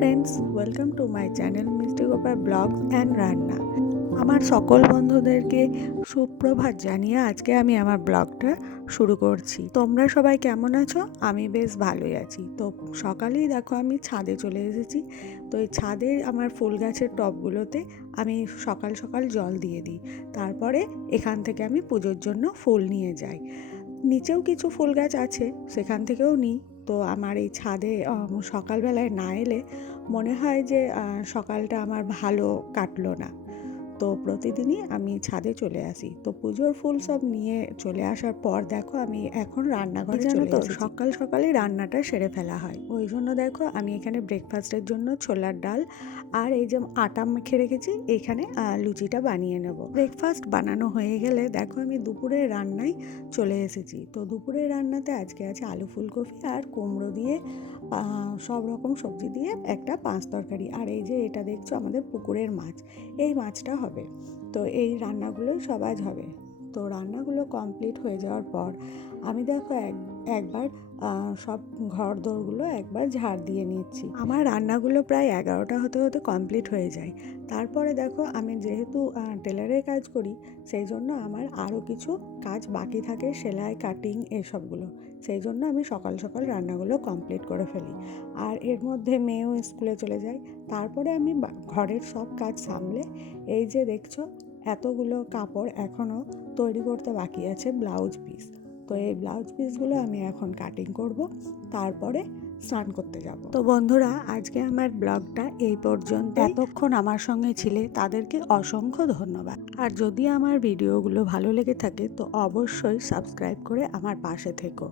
Friends, welcome to my channel মিষ্টি Gopal blogs and রান্না। আমার সকল বন্ধুদেরকে সুপ্রভাত জানিয়ে আজকে আমি আমার ব্লগটা শুরু করছি। তোমরা সবাই কেমন আছো? আমি বেশ ভালোই আছি। তো সকালেই দেখো আমি ছাদে চলে এসেছি। তো এই ছাদে আমার ফুল গাছের টবগুলোতে আমি সকাল সকাল জল দিয়ে দিই। তারপরে এখান থেকে আমি পুজোর জন্য ফুল নিয়ে যাই। নিচেও কিছু ফুল গাছ আছে, সেখান থেকেও নিই। তো আমার এই ছাদে সকালবেলায় না এলে মনে হয় যে সকালটা আমার ভালো কাটলো না। তো প্রতিদিনই আমি ছাদে চলে আসি। তো পুজোর ফুল সব নিয়ে চলে আসার পর দেখো আমি এখন রান্নাঘরে চলে এসেছি। সকাল সকালই রান্নাটা সেরে ফেলা হয়, ওই জন্য দেখো আমি এখানে ব্রেকফাস্টের জন্য ছোলার ডাল আর এই যে আটা মেখে রেখেছি, এখানে লুচিটা বানিয়ে নেব। ব্রেকফাস্ট বানানো হয়ে গেলে দেখো আমি দুপুরের রান্নায় চলে এসেছি। তো দুপুরের রান্নাতে আজকে আছে আলু ফুলকপি আর কুমড়ো দিয়ে সব রকম সবজি দিয়ে একটা পাঁচ তরকারি। আর এই যে এটা দেখছো আমাদের পুকুরের মাছ, এই মাছটা হবে। তো এই রান্নাগুলোই সব আজ হবে। তো রান্নাগুলো কমপ্লিট হয়ে যাওয়ার পর আমি দেখো একবার সব ঘর দোরগুলো একবার ঝাড় দিয়ে নিচ্ছি। আমার রান্নাগুলো প্রায় 11টা হতে হতে কমপ্লিট হয়ে যায়। তারপরে দেখো আমি যেহেতু টেলারের কাজ করি, সেই জন্য আমার আরও কিছু কাজ বাকি থাকে, সেলাই কাটিং এসবগুলো। সেই জন্য আমি সকাল সকাল রান্নাগুলো কমপ্লিট করে ফেলি। আর এর মধ্যে মেয়েও স্কুলে চলে যায়। তারপরে আমি ঘরের সব কাজ সামলে এই যে দেখছো এতগুলো কাপড় এখনও তৈরি করতে বাকি আছে, ব্লাউজ পিস। তো এই ব্লাউজ পিসগুলো আমি এখন কাটিং করব, তারপরে স্নান করতে যাব। তো বন্ধুরা, আজকে আমার ব্লগটা এই পর্যন্ত। এতক্ষণ আমার সঙ্গে ছিলে তাদেরকে অসংখ্য ধন্যবাদ। আর যদি আমার ভিডিওগুলো ভালো লেগে থাকে তো অবশ্যই সাবস্ক্রাইব করে আমার পাশে থেকো।